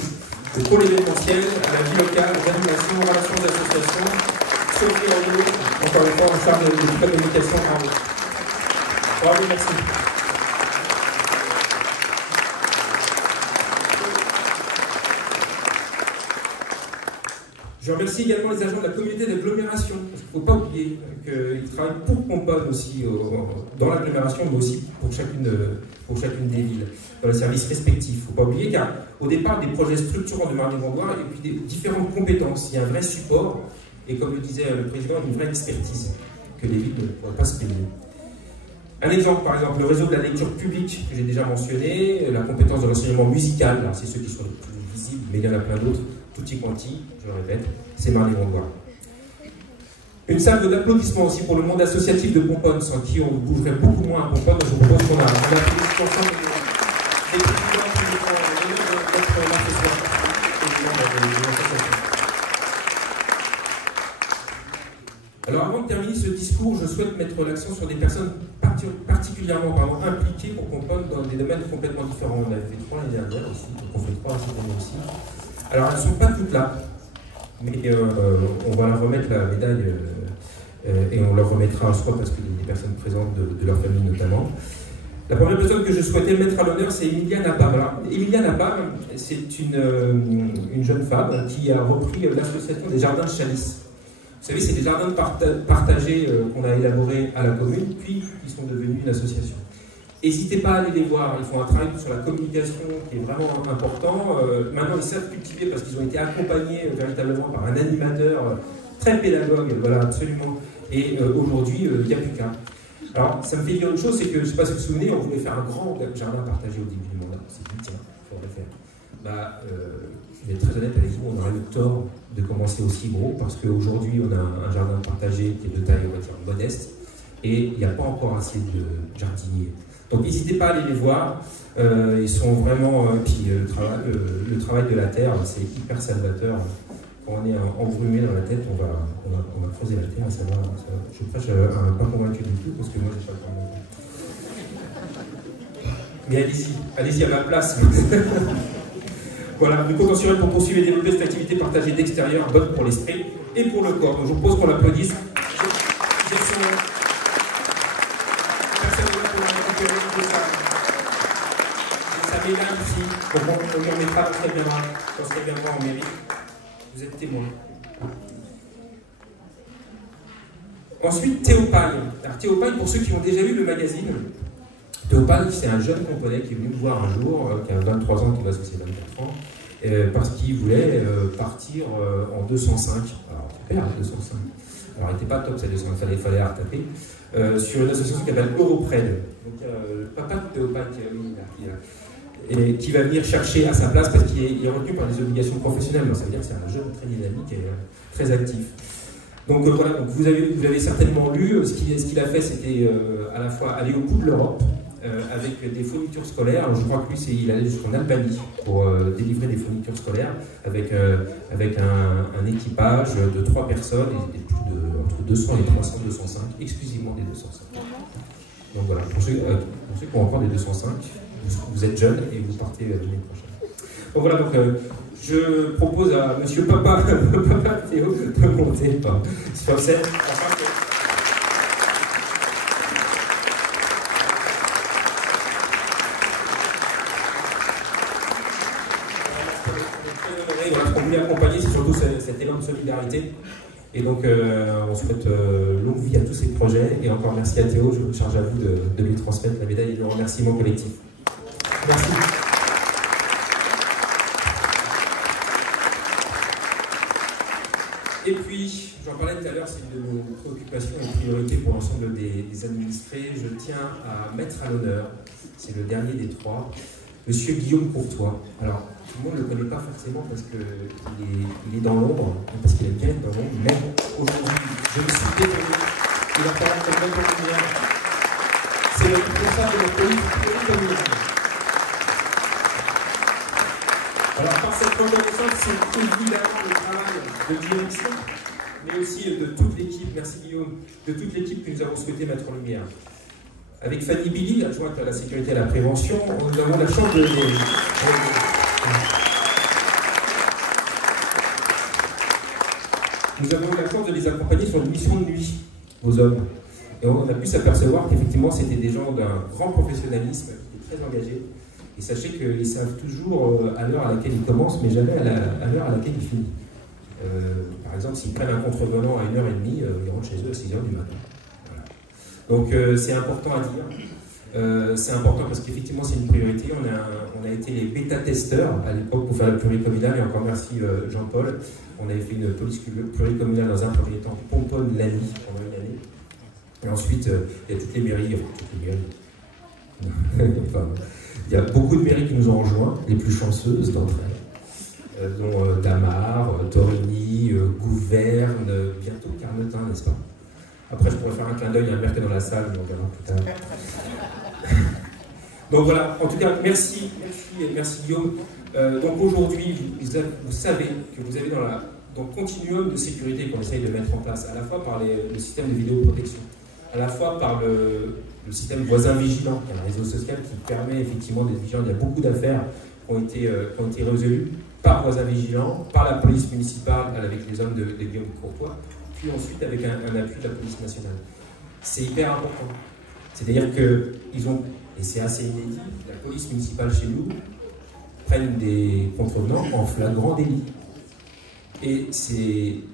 au pôle événementiel, à la vie locale, aux animations, aux relations d'association, Sophie Renaud, encore une fois en charge de toute la communication. Bravo, merci. Je remercie également les agents de la communauté d'agglomération, parce qu'il ne faut pas oublier qu'ils travaillent pour Pomponne aussi, dans l'agglomération, mais aussi pour chacune des villes, dans les services respectifs. Il ne faut pas oublier car au départ, des projets structurants de Marne-et-Gondoire et puis des différentes compétences, il y a un vrai support, et comme le disait le président, une vraie expertise que les villes ne pourraient pas se payer. Un exemple, par exemple, le réseau de la lecture publique que j'ai déjà mentionné, la compétence de l'enseignement musical, c'est ceux qui sont les plus visibles, mais il y en a plein d'autres, tutti quanti, je le répète, c'est Marne-et-Gondoire. Une salle d'applaudissements aussi pour le monde associatif de Pomponne, sans qui on bougerait beaucoup moins à Pomponne. Je vous propose qu'on applaudisse ensemble les présidents qui nous font l'honneur d'être là ce soir. Alors avant de terminer ce discours, je souhaite mettre l'accent sur des personnes particulièrement impliquées pour Pomponne dans des domaines complètement différents. On avait fait 3 l'année dernière aussi, donc on fait 3 cette année aussi. Alors elles ne sont pas toutes là, mais on va leur remettre la médaille et on leur remettra, je crois, parce qu'il y a des personnes présentes de leur famille notamment. La première personne que je souhaitais mettre à l'honneur, c'est Emilia Nabam. Alors, Emilia Nabam, c'est une jeune femme qui a repris l'association des jardins de Chalice. Vous savez, c'est des jardins partagés qu'on a élaborés à la commune, puis qui sont devenus une association. N'hésitez pas à aller les voir, ils font un travail sur la communication qui est vraiment important. Maintenant, ils savent cultiver parce qu'ils ont été accompagnés véritablement par un animateur très pédagogue, voilà, absolument. Et aujourd'hui, il n'y a plus qu'un. Alors, ça me fait dire une chose, c'est que, je ne sais pas si vous vous souvenez, on voulait faire un grand jardin partagé au début du mandat. On s'est dit, tiens, il faudrait faire. Je vais être très honnête avec vous, on aurait eu tort de commencer aussi gros, parce qu'aujourd'hui, on a un jardin partagé qui est de taille, on va dire, modeste, et il n'y a pas encore assez de jardiniers. Donc n'hésitez pas à aller les voir, ils sont vraiment, puis le travail de la terre, c'est hyper salvateur. Quand on est embrumé dans la tête, on va creuser la terre, ça va. Je ne suis pas convaincu du tout, parce que moi, je n'ai pas le temps. Mais allez-y à ma place. Voilà, nous comptons sur elle pour poursuivre et développer cette activité partagée d'extérieur, bonne pour l'esprit et pour le corps. Donc je vous propose qu'on l'applaudisse. Ça m'énerve ici, donc on lui en mettra très bien en mairie. Vous êtes témoins. Ensuite, Théopaille. Alors Théopaille, pour ceux qui ont déjà vu le magazine, Théopaille, c'est un jeune component qui est venu me voir un jour, qui a 23 ans, qui va se passer 24 ans, parce qu'il voulait partir en 205. Alors, super, 205. Alors, il n'était pas top, cette 205, il fallait la retaper. Sur une association qui s'appelle Europred. Donc, le papa de Théopaille qui va venir chercher à sa place parce qu'il est retenu par des obligations professionnelles. Donc, ça veut dire que c'est un jeune très dynamique et très actif. Donc voilà, donc vous avez certainement lu, ce qu'il a fait, c'était à la fois aller au bout de l'Europe, avec des fournitures scolaires. Je crois que lui, il allait jusqu'en Albanie pour délivrer des fournitures scolaires avec un équipage de 3 personnes et plus entre 200 et 300, 205, exclusivement des 205. Donc voilà, pour ceux qui ont encore des 205, vous êtes jeunes et vous partez l'année prochaine. Donc voilà, donc, je propose à Monsieur Papa Théo de monter sur scène. Voilà, ce qu'on voulait accompagner, c'est surtout cet élan de solidarité. Et donc, on souhaite longue vie à tous ces projets. Et encore merci à Théo, je vous charge à vous de lui transmettre la médaille et le remerciement collectif. Merci. Et puis, j'en parlais tout à l'heure, c'est une de nos préoccupations et priorités pour l'ensemble des administrés. Je tiens à mettre à l'honneur, c'est le dernier des trois, Monsieur Guillaume Courtois. Alors, tout le monde ne le connaît pas forcément parce qu'il est dans l'ombre, parce qu'il aime bien être dans l'ombre, mais aujourd'hui, je me suis détenu, il va falloir qu'on le mette en lumière. C'est le responsable de la police communale. Alors, par cette reconnaissance, c'est évidemment le travail de direction, mais aussi de toute l'équipe, merci Guillaume, de toute l'équipe que nous avons souhaité mettre en lumière. Avec Fanny Billy, adjointe à la sécurité et à la prévention, nous avons la chance de les accompagner sur une mission de nuit, aux hommes. Et on a pu s'apercevoir qu'effectivement, c'était des gens d'un grand professionnalisme, qui étaient très engagés. Et sachez qu'ils savent toujours à l'heure à laquelle ils commencent, mais jamais à l'heure à laquelle ils finissent. Par exemple, s'ils prennent un contrevenant à 1h30, ils rentrent chez eux à 6h du matin. Donc c'est important à dire, c'est important parce qu'effectivement c'est une priorité, on a été les bêta-testeurs à l'époque pour faire la pluricommunale, et encore merci Jean-Paul, on avait fait une police pluricommunale dans un premier temps, Pomponne-Lany pendant une année, et ensuite il y a toutes les mairies, enfin, il y a beaucoup de mairies qui nous ont rejoints, les plus chanceuses d'entre elles, dont Damar, Torigny, Gouverne, bientôt Carnotin, n'est-ce pas? Après, je pourrais faire un clin d'œil à un mercredi dans la salle, mais on verra plus tard. Donc voilà, en tout cas, merci Guillaume. Donc aujourd'hui, vous savez que vous avez dans le continuum de sécurité qu'on essaye de mettre en place, à la fois par le système de vidéoprotection, à la fois par le système voisin vigilant, qui est un réseau social qui permet effectivement d'être vigilant. Il y a beaucoup d'affaires qui ont été résolues par voisin vigilant, par la police municipale avec les hommes de Guillaume Courtois, puis ensuite avec un appui de la police nationale. C'est hyper important. C'est-à-dire qu'ils ont, et c'est assez inédit, la police municipale chez nous prennent des contrevenants en flagrant délit. Et c'est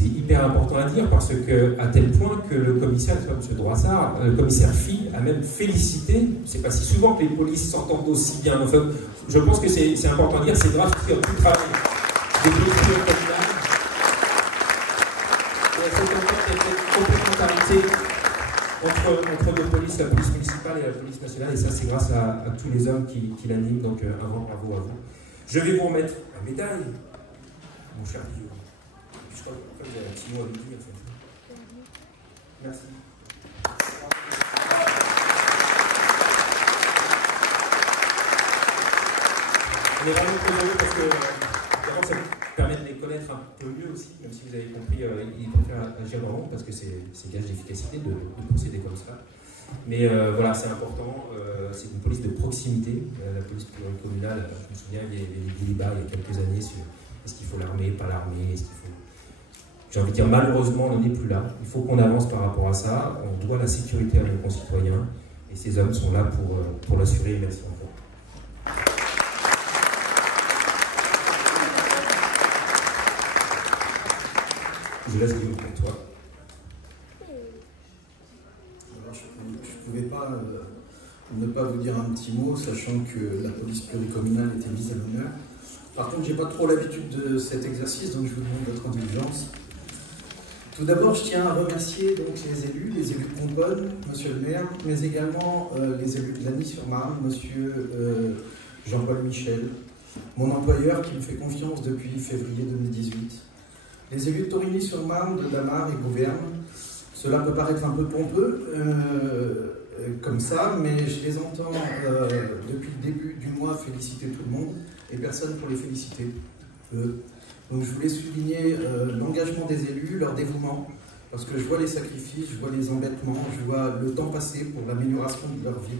hyper important à dire parce que, à tel point que le commissaire, M. Droissard, le commissaire Fille, a même félicité, c'est pas si souvent que les polices s'entendent aussi bien. Enfin, je pense que c'est important à dire, c'est grâce aussi à tout le travail des polices communales. Cette complémentarité entre deux polices, la police municipale et la police nationale, et ça c'est grâce à tous les hommes qui l'animent, donc un grand bravo à vous. Je vais vous remettre la médaille, mon cher Guillaume. Je crois que vous avez un petit mot à lui dire. Merci. On est vraiment très heureux parce que d'abord ça permet de les connaître un peu mieux aussi, même si vous avez compris, ils préfèrent agir dans l'ombre parce que c'est gage d'efficacité de procéder comme ça. Mais voilà, c'est important, c'est une police de proximité, la police pluricommunale. Je me souviens, il y avait des débats il y a quelques années sur est-ce qu'il faut l'armer, pas l'armer, est-ce qu'il faut... J'ai envie de dire, malheureusement, on n'en est plus là. Il faut qu'on avance par rapport à ça. On doit la sécurité à nos concitoyens. Et ces hommes sont là pour l'assurer. Merci encore. Je laisse Guillaume pour toi. Alors, je ne pouvais pas ne pas vous dire un petit mot, sachant que la police pluricommunale était mise à l'honneur. Par contre, je n'ai pas trop l'habitude de cet exercice, donc je vous demande votre indulgence. Tout d'abord, je tiens à remercier donc les élus de Pomponne, monsieur le maire, mais également les élus de Lagny-sur-Marne, monsieur Jean-Paul Michel, mon employeur qui me fait confiance depuis février 2018. Les élus de Torigny-sur-Marne, de Damar et Gouverne, cela peut paraître un peu pompeux comme ça, mais je les entends depuis le début du mois féliciter tout le monde et personne pour les féliciter. Donc je voulais souligner l'engagement des élus, leur dévouement Parce que je vois les sacrifices, je vois les embêtements, je vois le temps passé pour l'amélioration de leur vie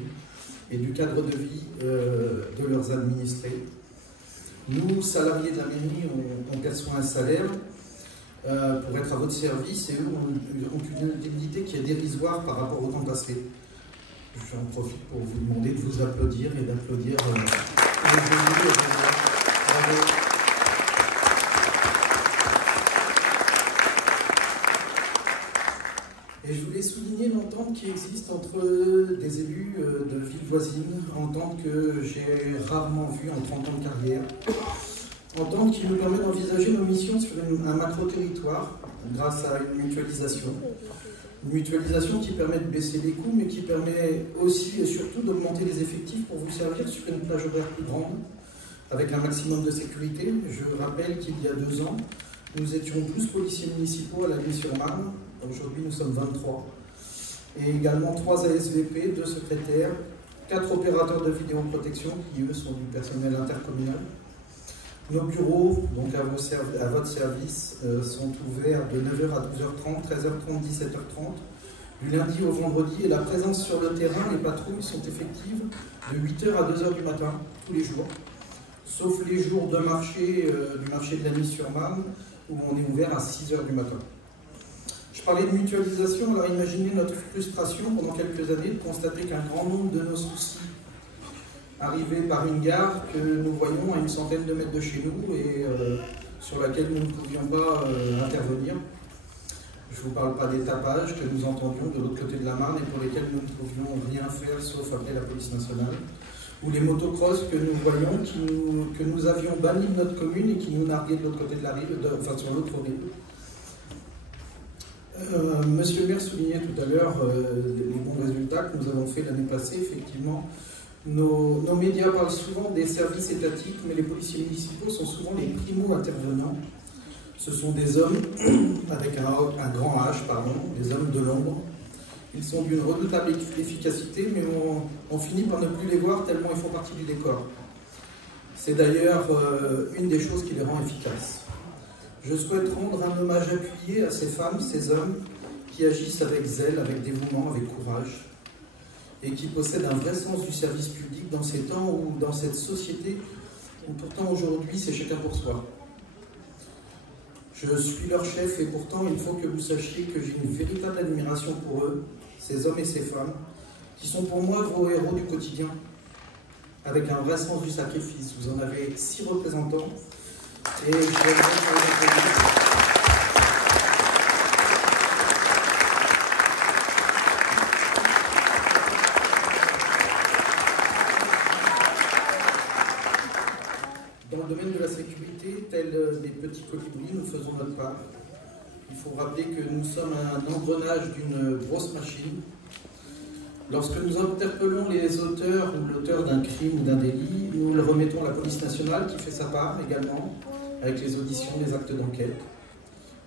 et du cadre de vie de leurs administrés. Nous, salariés de la mairie, on perçoit un salaire pour être à votre service et eux ont une indemnité qui est dérisoire par rapport au temps passé. J'en profite pour vous demander de vous applaudir et d'applaudir Et je voulais souligner l'entente qui existe entre des élus de villes voisines, entente que j'ai rarement vue en 30 ans de carrière, entente qui nous permet d'envisager nos missions sur un macro-territoire grâce à une mutualisation. Une mutualisation qui permet de baisser les coûts, mais qui permet aussi et surtout d'augmenter les effectifs pour vous servir sur une plage horaire plus grande, avec un maximum de sécurité. Je rappelle qu'il y a 2 ans, nous étions 12 policiers municipaux à la Ville-sur-Marne. Aujourd'hui, nous sommes 23. Et également 3 ASVP, 2 secrétaires, 4 opérateurs de vidéoprotection qui, eux, sont du personnel intercommunal. Nos bureaux, donc à votre service, sont ouverts de 9h à 12h30, 13h30, 17h30, du lundi au vendredi. Et la présence sur le terrain, les patrouilles sont effectives de 8h à 2h du matin, tous les jours. Sauf les jours de marché, du marché de la Mise-sur-Marne, où on est ouvert à 6h du matin. Je parlais de mutualisation, alors imaginez notre frustration pendant quelques années de constater qu'un grand nombre de nos soucis arrivaient par une gare que nous voyons à une centaine de mètres de chez nous et sur laquelle nous ne pouvions pas intervenir. Je ne vous parle pas des tapages que nous entendions de l'autre côté de la Marne et pour lesquels nous ne pouvions rien faire sauf appeler la police nationale. Ou les motocross que nous voyons, que nous avions bannis de notre commune et qui nous narguaient de l'autre côté de la rive, enfin sur l'autre rive. Monsieur le maire soulignait tout à l'heure les bons résultats que nous avons fait l'année passée. Effectivement, nos médias parlent souvent des services étatiques, mais les policiers municipaux sont souvent les primo-intervenants. Ce sont des hommes avec un grand H, pardon, des hommes de l'ombre. Ils sont d'une redoutable efficacité, mais on finit par ne plus les voir tellement ils font partie du décor. C'est d'ailleurs une des choses qui les rend efficaces. Je souhaite rendre un hommage appuyé à ces femmes, ces hommes qui agissent avec zèle, avec dévouement, avec courage et qui possèdent un vrai sens du service public dans ces temps ou dans cette société où pourtant aujourd'hui c'est chacun pour soi. Je suis leur chef et pourtant il faut que vous sachiez que j'ai une véritable admiration pour eux, ces hommes et ces femmes, qui sont pour moi vos héros du quotidien, avec un vrai sens du sacrifice. Vous en avez 6 représentants. Et je vais dans le domaine de la sécurité, tels des petits colibris, nous faisons notre part. Il faut rappeler que nous sommes un engrenage d'une grosse machine. Lorsque nous interpellons les auteurs ou l'auteur d'un crime ou d'un délit, nous le remettons à la police nationale qui fait sa part également, avec les auditions, les actes d'enquête,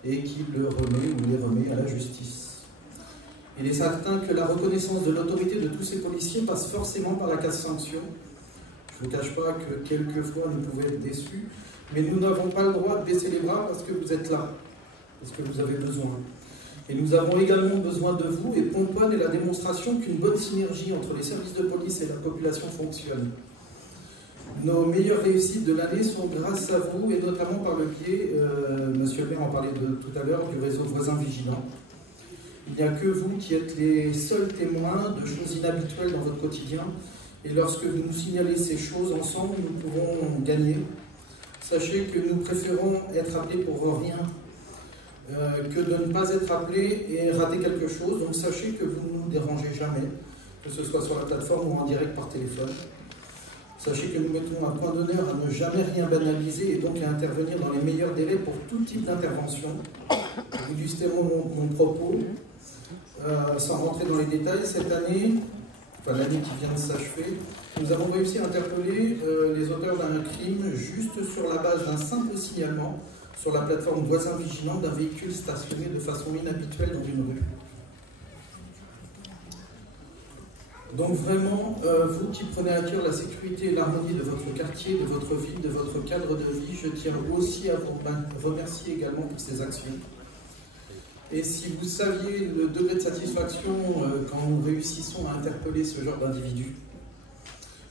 et qui le remet ou les remet à la justice. Il est certain que la reconnaissance de l'autorité de tous ces policiers passe forcément par la casse-sanction. Je ne vous cache pas que quelquefois nous pouvons être déçus, mais nous n'avons pas le droit de baisser les bras parce que vous êtes là, parce que vous avez besoin. Et nous avons également besoin de vous, et Pomponne est la démonstration qu'une bonne synergie entre les services de police et la population fonctionne. Nos meilleures réussites de l'année sont grâce à vous, et notamment par le biais, monsieur le maire en parlait tout à l'heure, du réseau Voisins Vigilants. Il n'y a que vous qui êtes les seuls témoins de choses inhabituelles dans votre quotidien, et lorsque vous nous signalez ces choses ensemble, nous pouvons gagner. Sachez que nous préférons être appelés pour rien, que de ne pas être appelé et rater quelque chose. Donc sachez que vous ne nous dérangez jamais, que ce soit sur la plateforme ou en direct par téléphone. Sachez que nous mettons un point d'honneur à ne jamais rien banaliser et donc à intervenir dans les meilleurs délais pour tout type d'intervention. Pour illustrer mon propos, sans rentrer dans les détails, cette année, enfin l'année qui vient de s'achever, nous avons réussi à interpeller les auteurs d'un crime juste sur la base d'un simple signalement sur la plateforme Voisins Vigilants d'un véhicule stationné de façon inhabituelle dans une rue. Donc vraiment, vous qui prenez à cœur la sécurité et l'harmonie de votre quartier, de votre ville, de votre cadre de vie, je tiens aussi à vous remercier également pour ces actions. Et si vous saviez le degré de satisfaction quand nous réussissons à interpeller ce genre d'individus.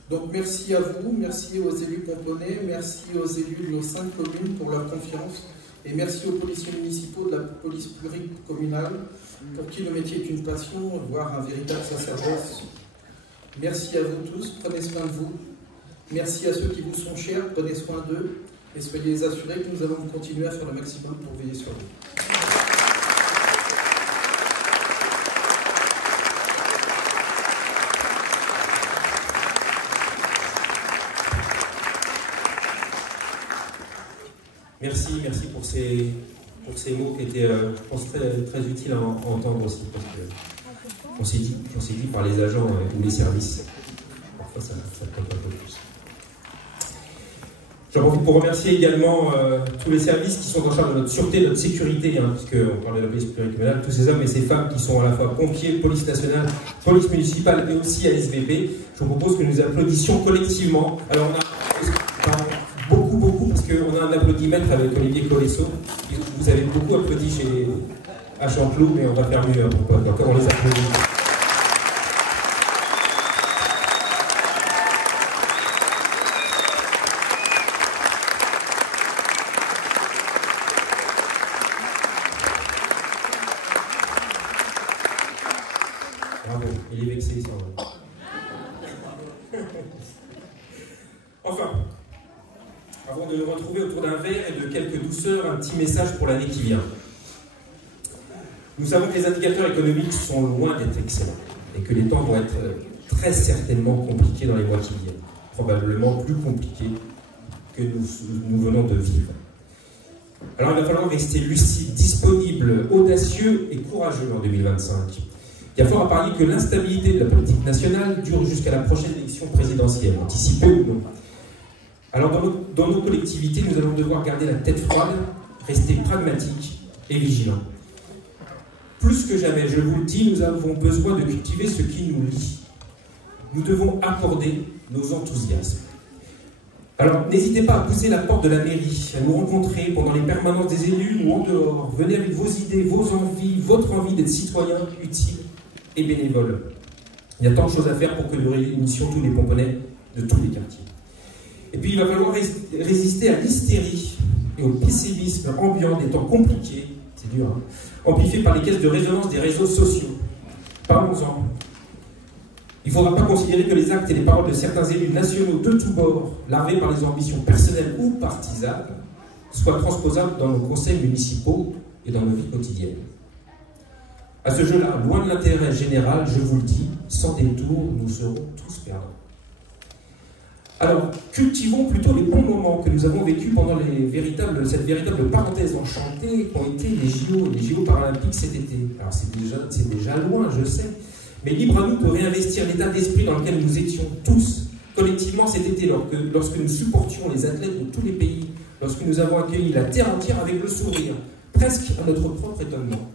Donc merci à vous, merci aux élus pomponais, merci aux élus de nos 5 communes pour leur confiance et merci aux policiers municipaux de la police pluricommunale pour qui le métier est une passion, voire un véritable sacerdoce. Merci à vous tous, prenez soin de vous. Merci à ceux qui vous sont chers, prenez soin d'eux et soyez assurés que nous allons continuer à faire le maximum pour veiller sur vous. Merci pour ces mots qui étaient, je pense, très utiles à entendre aussi, parce que on s'est dit par les agents ou les services. Parfois, ça compte un peu plus. J'en profite pour remercier également tous les services qui sont en charge de notre sûreté, de notre sécurité, puisqu'on parle de la police pluricommunale, tous ces hommes et ces femmes qui sont à la fois pompiers, police nationale, police municipale et aussi ASVP. Je vous propose que nous applaudissions collectivement. Alors, on a beaucoup, parce qu'on a un applaudimètre avec Olivier Colesso. Vous avez beaucoup applaudi à Chanteloup, mais on va faire mieux pour pas. Encore on les applaudit. Bravo, il est vexé, ça. Enfin, avant de nous retrouver autour d'un verre et de quelques douceurs, un petit message pour l'année qui vient. Nous savons que les indicateurs économiques sont loin d'être excellents et que les temps vont être très certainement compliqués dans les mois qui viennent, probablement plus compliqués que nous venons de vivre. Alors il va falloir rester lucide, disponible, audacieux et courageux en 2025. Il y a fort à parier que l'instabilité de la politique nationale dure jusqu'à la prochaine élection présidentielle, anticipée ou non. Alors dans nos collectivités, nous allons devoir garder la tête froide, rester pragmatiques et vigilants. Plus que jamais, je vous le dis, nous avons besoin de cultiver ce qui nous lie. Nous devons accorder nos enthousiasmes. Alors n'hésitez pas à pousser la porte de la mairie, à nous rencontrer pendant les permanences des élus ou en dehors. Venez avec vos idées, vos envies, votre envie d'être citoyen, utile et bénévole. Il y a tant de choses à faire pour que nous réunissions tous les pomponais de tous les quartiers. Et puis il va falloir résister à l'hystérie et au pessimisme ambiant des temps compliqués, c'est dur, amplifiés par les caisses de résonance des réseaux sociaux. Parlons-en. Il ne faudra pas considérer que les actes et les paroles de certains élus nationaux de tous bords, larvés par les ambitions personnelles ou partisanes, soient transposables dans nos conseils municipaux et dans nos vies quotidiennes. À ce jeu-là, loin de l'intérêt général, je vous le dis, sans détour, nous serons tous perdants. Alors, cultivons plutôt les bons moments que nous avons vécus pendant cette véritable parenthèse enchantée qu'ont été les JO paralympiques cet été. Alors, c'est déjà loin, je sais, mais libre à nous pour réinvestir l'état d'esprit dans lequel nous étions tous, collectivement cet été, lorsque nous supportions les athlètes de tous les pays, lorsque nous avons accueilli la terre entière avec le sourire, presque à notre propre étonnement.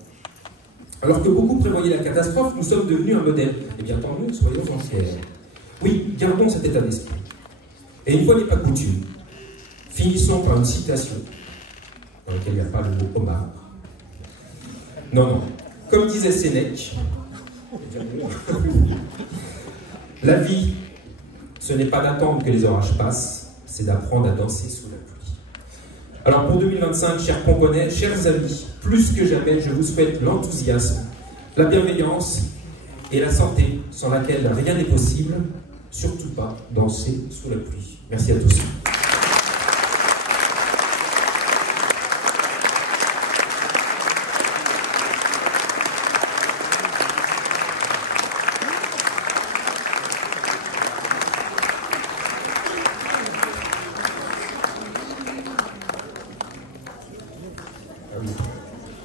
Alors que beaucoup prévoyaient la catastrophe, nous sommes devenus un modèle. Eh bien, tant mieux, soyons-en fiers. Oui, gardons cet état d'esprit. Et une fois n'est pas coutume, finissons par une citation, dans laquelle il n'y a pas le mot homard. Non. Comme disait Sénèque, la vie, ce n'est pas d'attendre que les orages passent, c'est d'apprendre à danser sous la pluie. Alors pour 2025, chers pomponais, chers amis, plus que jamais, je vous souhaite l'enthousiasme, la bienveillance et la santé, sans laquelle rien n'est possible. Surtout pas danser sous la pluie. Merci à tous.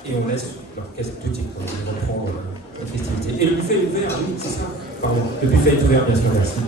Et on laisse l'orchestre tout de suite pour reprendre la festivité. Et le buffet est ouvert, oui, c'est ça. Pardon, le buffet est ouvert, bien sûr, merci.